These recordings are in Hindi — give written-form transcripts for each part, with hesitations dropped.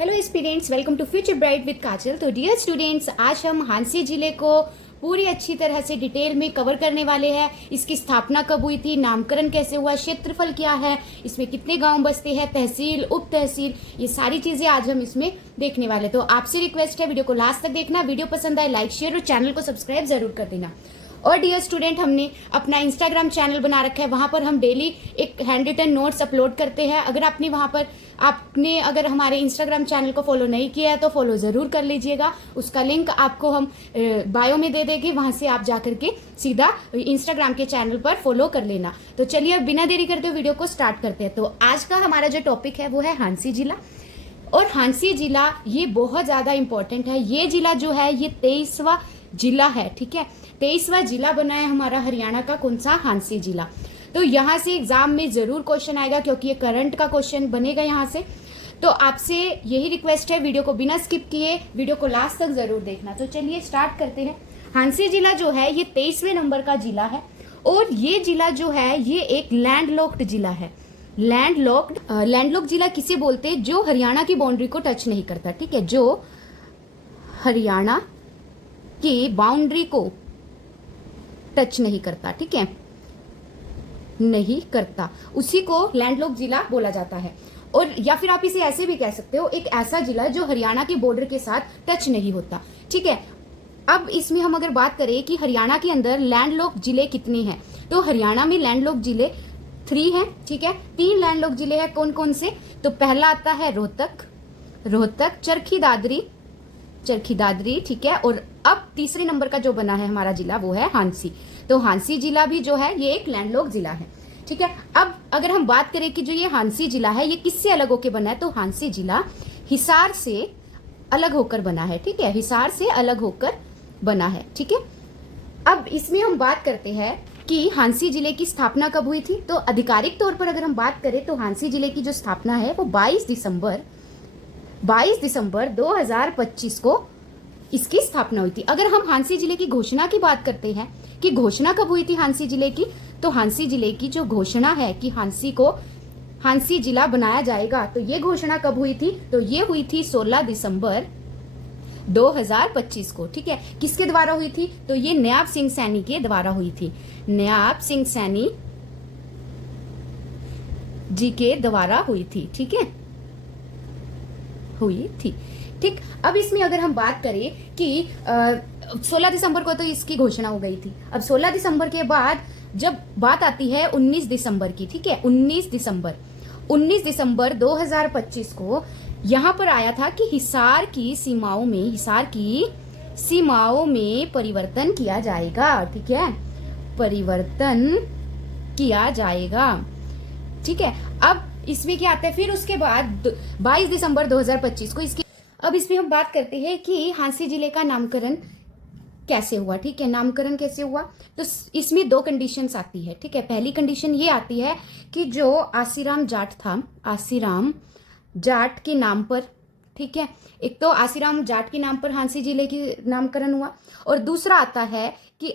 Hello students, welcome to Future Bright with Kajal. तो डियर स्टूडेंट्स, आज हम हांसी जिले को पूरी अच्छी तरह से डिटेल में कवर करने वाले हैं। इसकी स्थापना कब हुई थी, नामकरण कैसे हुआ, क्षेत्रफल क्या है, इसमें कितने गांव बसते हैं, तहसील, उप तहसील, ये सारी चीजें आज हम इसमें देखने वाले। तो आपसे रिक्वेस्ट है वीडियो को लास्ट तक देखना। वीडियो पसंद आए लाइक शेयर और चैनल को सब्सक्राइब जरूर कर देना। और डियर स्टूडेंट, हमने अपना इंस्टाग्राम चैनल बना रखा है, वहां पर हम डेली एक हैंड रिटन नोट्स अपलोड करते हैं। अगर आपने अगर हमारे इंस्टाग्राम चैनल को फॉलो नहीं किया है तो फॉलो जरूर कर लीजिएगा। उसका लिंक आपको हम बायो में दे देंगे, वहां से आप जाकर के सीधा इंस्टाग्राम के चैनल पर फॉलो कर लेना। तो चलिए अब बिना देरी करते हुए वीडियो को स्टार्ट करते हैं। तो आज का हमारा जो टॉपिक है वो है हांसी जिला। और हांसी जिला ये बहुत ज्यादा इंपॉर्टेंट है। ये जिला जो है ये 23वां जिला है, ठीक है। 23वां जिला बना है हमारा हरियाणा का, कौन सा, हांसी जिला। तो यहाँ से एग्जाम में जरूर क्वेश्चन आएगा क्योंकि ये करंट का क्वेश्चन बनेगा यहाँ से। तो आपसे यही रिक्वेस्ट है, वीडियो को बिना स्किप किए वीडियो को लास्ट तक जरूर देखना। तो चलिए स्टार्ट करते हैं। हांसी जिला जो है ये 23वें नंबर का जिला है। और ये जिला जो है ये एक लैंडलॉक्ड जिला है। लैंडलॉक्ड जिला किसे बोलते हैं? जो हरियाणा की बाउंड्री को टच नहीं करता, ठीक है। जो हरियाणा की बाउंड्री को टच नहीं करता, ठीक है, नहीं करता, उसी को लैंडलॉक्ड जिला बोला जाता है। और या फिर आप इसे ऐसे भी कह सकते हो, एक ऐसा जिला जो हरियाणा के बॉर्डर के साथ टच नहीं होता, ठीक है। अब इसमें हम अगर बात करें कि हरियाणा के अंदर लैंडलॉक्ड जिले कितने हैं, तो हरियाणा में लैंडलॉक्ड जिले 3 हैं, ठीक है। 3 लैंडलॉक्ड जिले हैं। कौन कौन से? तो पहला आता है रोहतक, चरखी दादरी, ठीक है। और अब तीसरे नंबर का जो बना है हमारा जिला वो है हांसी। तो हांसी जिला भी जो है ये एक लैंडलॉक्ड जिला है, ठीक है। अब अगर हम बात करें कि जो ये हांसी जिला है ये किससे अलग होकर बना है, तो हांसी जिला हिसार से अलग होकर बना है, ठीक है। हिसार से अलग होकर बना है, ठीक है। अब इसमें हम बात करते हैं कि हांसी जिले की स्थापना कब हुई थी। तो आधिकारिक तौर पर अगर हम बात करें तो हांसी जिले की जो स्थापना है वो 22 दिसंबर 2025 को इसकी स्थापना हुई थी। अगर हम हांसी जिले की घोषणा की बात करते हैं कि घोषणा कब हुई थी हांसी जिले की, तो हांसी जिले की जो घोषणा है कि हांसी जिला बनाया जाएगा, तो ये घोषणा कब हुई थी, तो ये हुई थी 16 दिसंबर 2025 को, ठीक है। किसके द्वारा हुई थी, तो ये नयाब सिंह सैनी के द्वारा हुई थी। नयाब सिंह सैनी जी के द्वारा हुई थी, ठीक है, हुई थी, ठीक। अब इसमें अगर हम बात करें कि 16 दिसंबर को तो इसकी घोषणा हो गई थी। अब 16 दिसंबर के बाद जब बात आती है 19 दिसंबर की, ठीक है, 19 दिसंबर 2025 को यहां पर आया था कि हिसार की सीमाओं में परिवर्तन किया जाएगा, ठीक है, परिवर्तन किया जाएगा, ठीक है। अब इसमें क्या आता है, फिर उसके बाद 22 दिसंबर 2025 को इसकी, अब इसमें हम बात करते हैं कि हांसी जिले का नामकरण कैसे हुआ, ठीक है। नामकरण कैसे हुआ, तो इसमें 2 कंडीशंस आती है, ठीक है। पहली कंडीशन ये आती है कि जो आसीराम जाट था, आसीराम जाट के नाम पर, ठीक है, एक तो आसीराम जाट के नाम पर हांसी जिले की नामकरण हुआ। और दूसरा आता है कि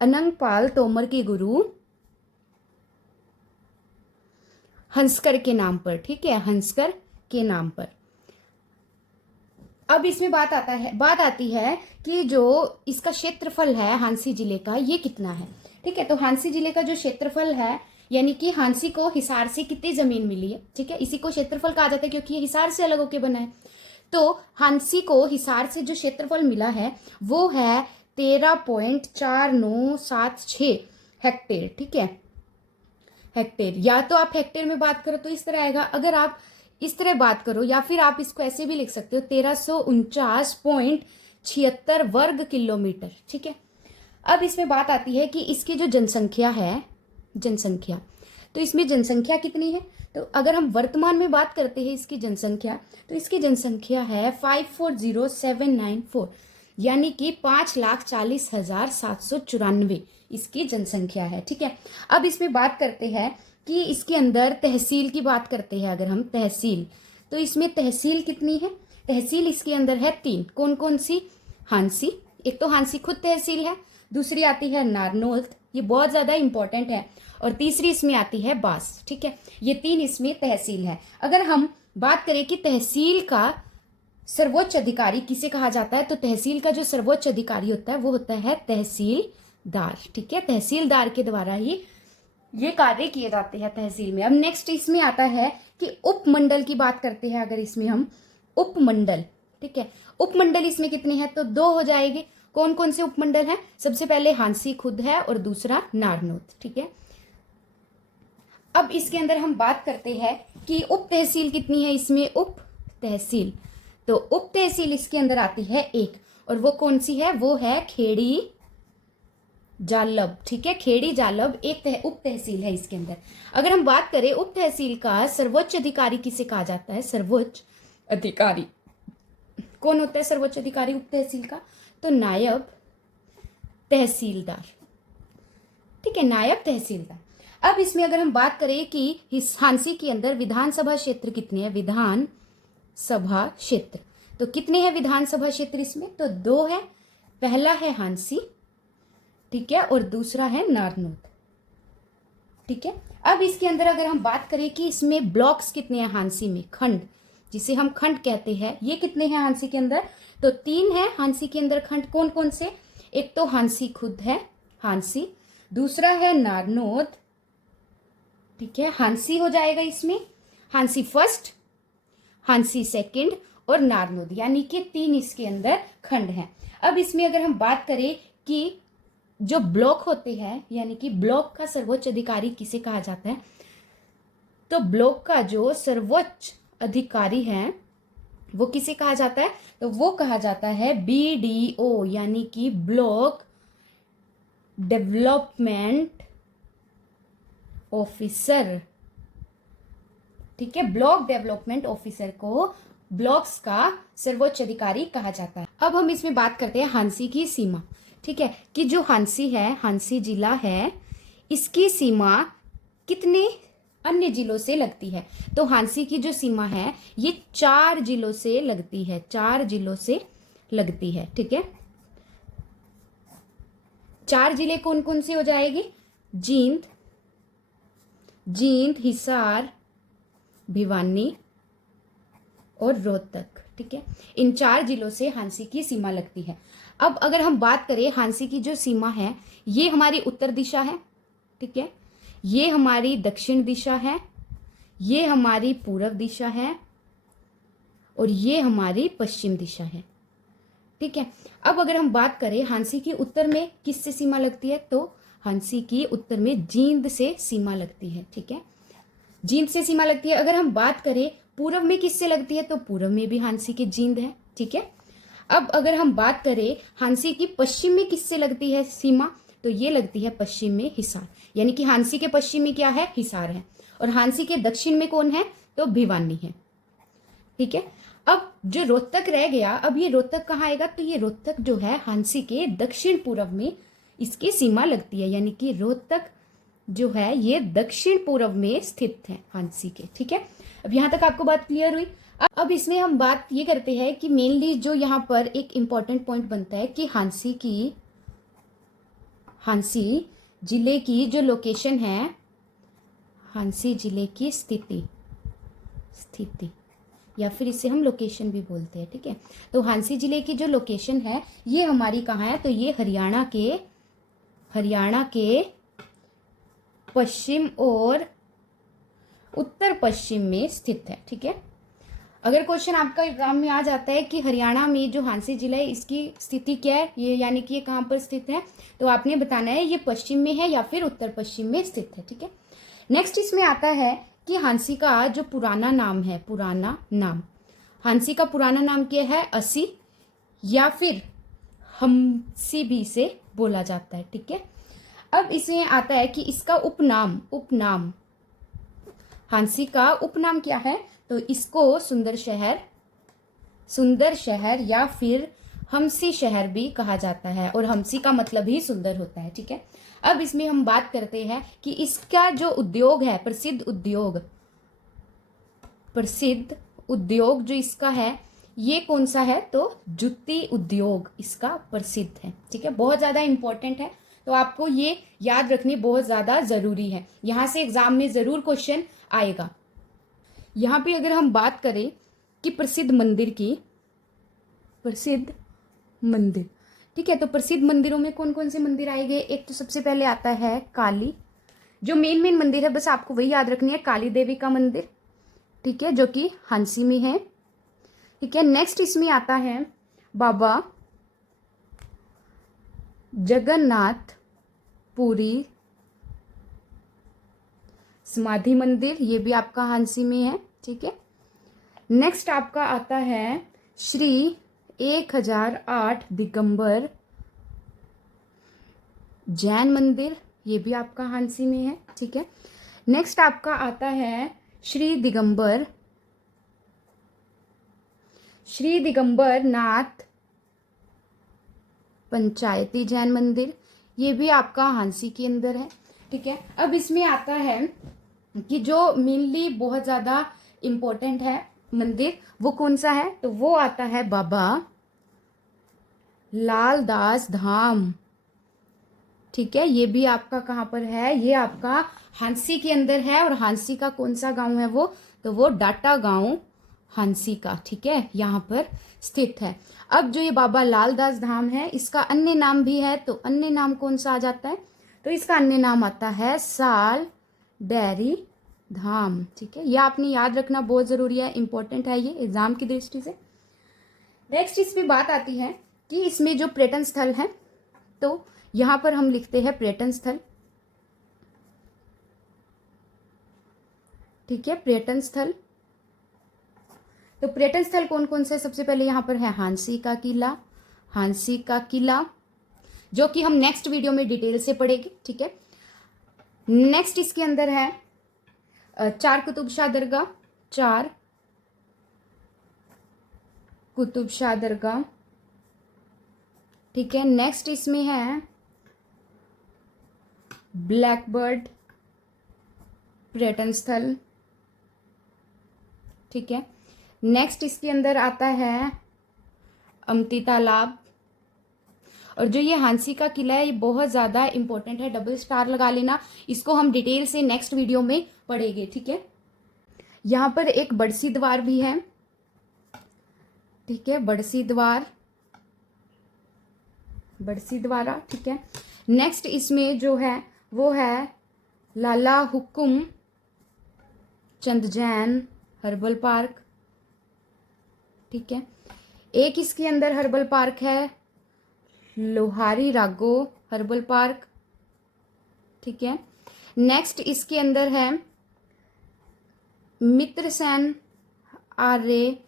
अनंगपाल तोमर के गुरु हंसकर के नाम पर, ठीक है, हंसकर के नाम पर। अब इसमें बात आती है कि जो इसका क्षेत्रफल है हांसी जिले का ये कितना है, ठीक है। तो हांसी जिले का जो क्षेत्रफल है, यानी कि हांसी को हिसार से कितनी जमीन मिली है, ठीक है, इसी को क्षेत्रफल कहा जाता है क्योंकि ये हिसार से अलग होके बना है। तो हांसी को हिसार से जो क्षेत्रफल मिला है वो है 13.4976 हेक्टेयर, ठीक है, हेक्टेयर। या तो आप हेक्टेयर में बात करो तो इस तरह आएगा, अगर आप इस तरह बात करो या फिर आप इसको ऐसे भी लिख सकते हो 1349.76 वर्ग किलोमीटर, ठीक है। अब इसमें बात आती है कि इसकी जो जनसंख्या है, तो इसमें जनसंख्या कितनी है, तो अगर हम वर्तमान में बात करते हैं इसकी जनसंख्या, तो इसकी जनसंख्या है 540794, यानी कि 5,40,794 इसकी जनसंख्या है, ठीक है। अब इसमें बात करते हैं कि इसके अंदर तहसील की बात करते हैं। अगर हम तहसील, तो इसमें तहसील कितनी है, तहसील इसके अंदर है 3। कौन कौन सी? हांसी, एक तो हांसी खुद तहसील है, दूसरी आती है नारनौल ये बहुत ज्यादा इंपॉर्टेंट है। और तीसरी इसमें आती है बास, ठीक है। ये 3 इसमें तहसील है। अगर हम बात करें कि तहसील का सर्वोच्च अधिकारी किसे कहा जाता है, तो तहसील का जो सर्वोच्च अधिकारी होता है वो होता है तहसीलदार, ठीक है। तहसीलदार के द्वारा ही ये कार्य किए जाते हैं तहसील में। अब नेक्स्ट इसमें आता है कि उपमंडल की बात करते हैं। अगर इसमें हम उपमंडल, ठीक है, उपमंडल इसमें कितने हैं, तो 2 हो जाएंगे। कौन कौन से उपमंडल हैं, सबसे पहले हांसी खुद है और दूसरा नारनौत, ठीक है। अब इसके अंदर हम बात करते हैं कि उप तहसील कितनी है, इसमें उप तहसील, तो उप तहसील इसके अंदर आती है 1, और वो कौन सी है, वो है खेड़ी जालब, ठीक है। खेड़ी जालब एक उप तहसील है इसके अंदर। अगर हम बात करें उप तहसील का सर्वोच्च अधिकारी किसे कहा जाता है, सर्वोच्च अधिकारी कौन होता है, सर्वोच्च अधिकारी उप तहसील का, तो नायब तहसीलदार, ठीक है, नायब तहसीलदार। अब इसमें अगर हम बात करें कि हांसी के अंदर विधानसभा क्षेत्र कितने हैं, विधान सभा क्षेत्र, तो कितने हैं विधानसभा क्षेत्र इसमें, तो 2 है। पहला है हांसी, ठीक है, और दूसरा है नारनौत, ठीक है। अब इसके अंदर अगर हम बात करें कि इसमें ब्लॉक्स कितने हैं हांसी में, खंड जिसे हम खंड कहते हैं, ये कितने हैं हांसी के अंदर, तो 3 है हांसी के अंदर खंड। कौन कौन से, एक तो हांसी खुद है, हांसी, दूसरा है नारनौत, ठीक है, हांसी हो जाएगा इसमें, हांसी फर्स्ट, हांसी सेकंड और नारनौत, यानी कि 3 इसके अंदर खंड हैं। अब इसमें अगर हम बात करें कि जो ब्लॉक होते हैं, यानी कि ब्लॉक का सर्वोच्च अधिकारी किसे कहा जाता है, तो ब्लॉक का जो सर्वोच्च अधिकारी है वो किसे कहा जाता है, तो वो कहा जाता है BDO, यानी कि ब्लॉक डेवलपमेंट ऑफिसर, ठीक है। ब्लॉक डेवलपमेंट ऑफिसर को ब्लॉक्स का सर्वोच्च अधिकारी कहा जाता है। अब हम इसमें बात करते हैं हांसी की सीमा, ठीक है, कि जो हांसी है, हांसी जिला है, इसकी सीमा कितने अन्य जिलों से लगती है, तो हांसी की जो सीमा है ये 4 जिलों से लगती है, 4 जिलों से लगती है, ठीक है। 4 जिले कौन कौन से हो जाएंगे, जींद, हिसार, भिवानी और रोहतक, ठीक है। इन 4 जिलों से हांसी की सीमा लगती है। अब अगर हम बात करें हांसी की जो सीमा है, ये हमारी उत्तर दिशा है, ठीक है, ये हमारी दक्षिण दिशा है, ये हमारी पूर्व दिशा है और ये हमारी पश्चिम दिशा है, ठीक है। अब अगर हम बात करें हांसी की उत्तर में किससे सीमा लगती है, तो हांसी की उत्तर में जींद से सीमा लगती है, ठीक है, जींद से सीमा लगती है। अगर हम बात करें पूर्व में किससे लगती है, तो पूर्व में भी हांसी की जींद है, ठीक है। अब अगर हम बात करें हांसी की पश्चिम में किससे लगती है सीमा, तो ये लगती है पश्चिम में हिसार, यानी कि हांसी के पश्चिम में क्या है, हिसार है, और हांसी के दक्षिण में कौन है, तो भिवानी है, ठीक है। अब जो रोहतक रह गया, अब ये रोहतक कहाँ आएगा, तो ये रोहतक जो है हांसी के दक्षिण पूर्व में इसकी सीमा लगती है, यानी कि रोहतक जो है ये दक्षिण पूर्व में स्थित है हांसी के, ठीक है। अब यहाँ तक आपको बात क्लियर हुई। अब इसमें हम बात ये करते हैं कि मेनली जो यहाँ पर एक इम्पॉर्टेंट पॉइंट बनता है कि हांसी जिले की जो लोकेशन है, हांसी जिले की स्थिति या फिर इसे हम लोकेशन भी बोलते हैं, ठीक है। तो हांसी जिले की जो लोकेशन है ये हमारी कहाँ है, तो ये हरियाणा के पश्चिम और उत्तर पश्चिम में स्थित है, ठीक है। अगर क्वेश्चन आपका एग्जाम में आ जाता है कि हरियाणा में जो हांसी जिला है इसकी स्थिति क्या है, ये यानी कि ये कहाँ पर स्थित है, तो आपने बताना है ये पश्चिम में है या फिर उत्तर पश्चिम में स्थित है, ठीक है। नेक्स्ट इसमें आता है कि हांसी का जो पुराना नाम है, हांसी का पुराना नाम क्या है, असी या फिर हमसी भी से बोला जाता है, ठीक है। अब इसमें आता है कि इसका उपनाम हांसी का उपनाम क्या है, तो इसको सुंदर शहर या फिर हमसी शहर भी कहा जाता है, और हमसी का मतलब ही सुंदर होता है, ठीक है। अब इसमें हम बात करते हैं कि इसका जो उद्योग है, प्रसिद्ध उद्योग जो इसका है ये कौन सा है, तो जूती उद्योग इसका प्रसिद्ध है, ठीक है, बहुत ज्यादा इंपॉर्टेंट है। तो आपको ये याद रखनी बहुत ज़्यादा ज़रूरी है, यहाँ से एग्जाम में ज़रूर क्वेश्चन आएगा। यहाँ पे अगर हम बात करें कि प्रसिद्ध मंदिर की, प्रसिद्ध मंदिर, ठीक है, तो प्रसिद्ध मंदिरों में कौन कौन से मंदिर आएंगे? एक तो सबसे पहले आता है काली, जो मेन मंदिर है बस आपको वही याद रखनी है, काली देवी का मंदिर, ठीक है, जो कि हांसी में है, ठीक है। नेक्स्ट इसमें आता है बाबा जगन्नाथ पुरी समाधि मंदिर, ये भी आपका हांसी में है, ठीक है। नेक्स्ट आपका आता है श्री 1008 दिगंबर जैन मंदिर, ये भी आपका हांसी में है, ठीक है। नेक्स्ट आपका आता है श्री दिगंबर नाथ पंचायती जैन मंदिर, ये भी आपका हांसी के अंदर है, ठीक है। अब इसमें आता है कि जो मेनली बहुत ज़्यादा इम्पोर्टेंट है मंदिर, वो कौन सा है? तो वो आता है बाबा लाल दास धाम, ठीक है। ये भी आपका कहाँ पर है? ये आपका हांसी के अंदर है, और हांसी का कौन सा गांव है वो? तो वो डाटा गांव हांसी का, ठीक है, यहाँ पर स्थित है। अब जो ये बाबा लालदास धाम है, इसका अन्य नाम भी है, तो अन्य नाम कौन सा आ जाता है? तो इसका अन्य नाम आता है साल डेरी धाम, ठीक है। ये आपने याद रखना बहुत जरूरी है, इंपॉर्टेंट है ये एग्जाम की दृष्टि से। नेक्स्ट इसमें बात आती है कि इसमें जो पर्यटन स्थल है, तो यहाँ पर हम लिखते हैं पर्यटन स्थल, ठीक है, पर्यटन स्थल। तो पर्यटन स्थल कौन कौन से? सबसे पहले यहाँ पर है हांसी का किला, जो कि हम नेक्स्ट वीडियो में डिटेल से पढ़ेंगे, ठीक है। नेक्स्ट इसके अंदर है चार कुतुब शाह दरगाह, ठीक है। नेक्स्ट इसमें है ब्लैकबर्ड पर्यटन स्थल, ठीक है। नेक्स्ट इसके अंदर आता है अमती तालाब, और जो ये हांसी का किला है ये बहुत ज़्यादा इंपॉर्टेंट है, डबल स्टार लगा लेना, इसको हम डिटेल से नेक्स्ट वीडियो में पढ़ेंगे, ठीक है। यहाँ पर एक बड़सी द्वार भी है, ठीक है, बड़सी द्वारा, ठीक है। नेक्स्ट इसमें जो है वो है लाला हुकुम चंद जैन हर्बल पार्क, ठीक है। एक इसके अंदर हर्बल पार्क है लोहारी रागो हर्बल पार्क, ठीक है। नेक्स्ट इसके अंदर है मित्रसेन आर्य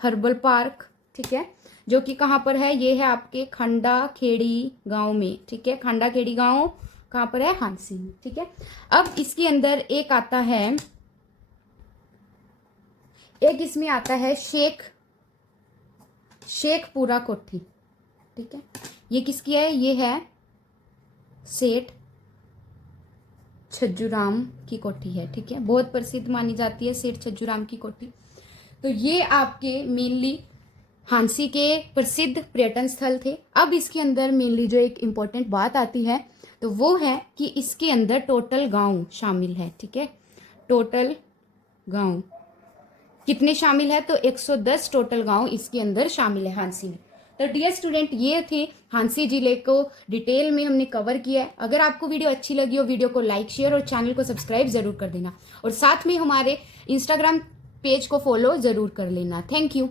हर्बल पार्क, ठीक है, जो कि कहाँ पर है? ये है आपके खंडा खेड़ी गांव में, ठीक है। खंडा खेड़ी गांव कहाँ पर है? हांसी में, ठीक है। अब इसके अंदर एक आता है, एक इसमें आता है शेखपुरा कोठी, ठीक है। ये किसकी है? ये है सेठ छज्जूराम की कोठी है, ठीक है, बहुत प्रसिद्ध मानी जाती है सेठ छज्जूराम की कोठी। तो ये आपके मेनली हांसी के प्रसिद्ध पर्यटन स्थल थे। अब इसके अंदर मेनली जो एक इम्पोर्टेंट बात आती है, तो वो है कि इसके अंदर टोटल गांव शामिल है, ठीक है। टोटल गांव कितने शामिल है? तो 110 टोटल गांव इसके अंदर शामिल है हांसी में। तो डियर स्टूडेंट, ये थे हांसी जिले को डिटेल में हमने कवर किया है। अगर आपको वीडियो अच्छी लगी हो, वीडियो को लाइक शेयर और चैनल को सब्सक्राइब जरूर कर देना, और साथ में हमारे इंस्टाग्राम पेज को फॉलो जरूर कर लेना। Thank you.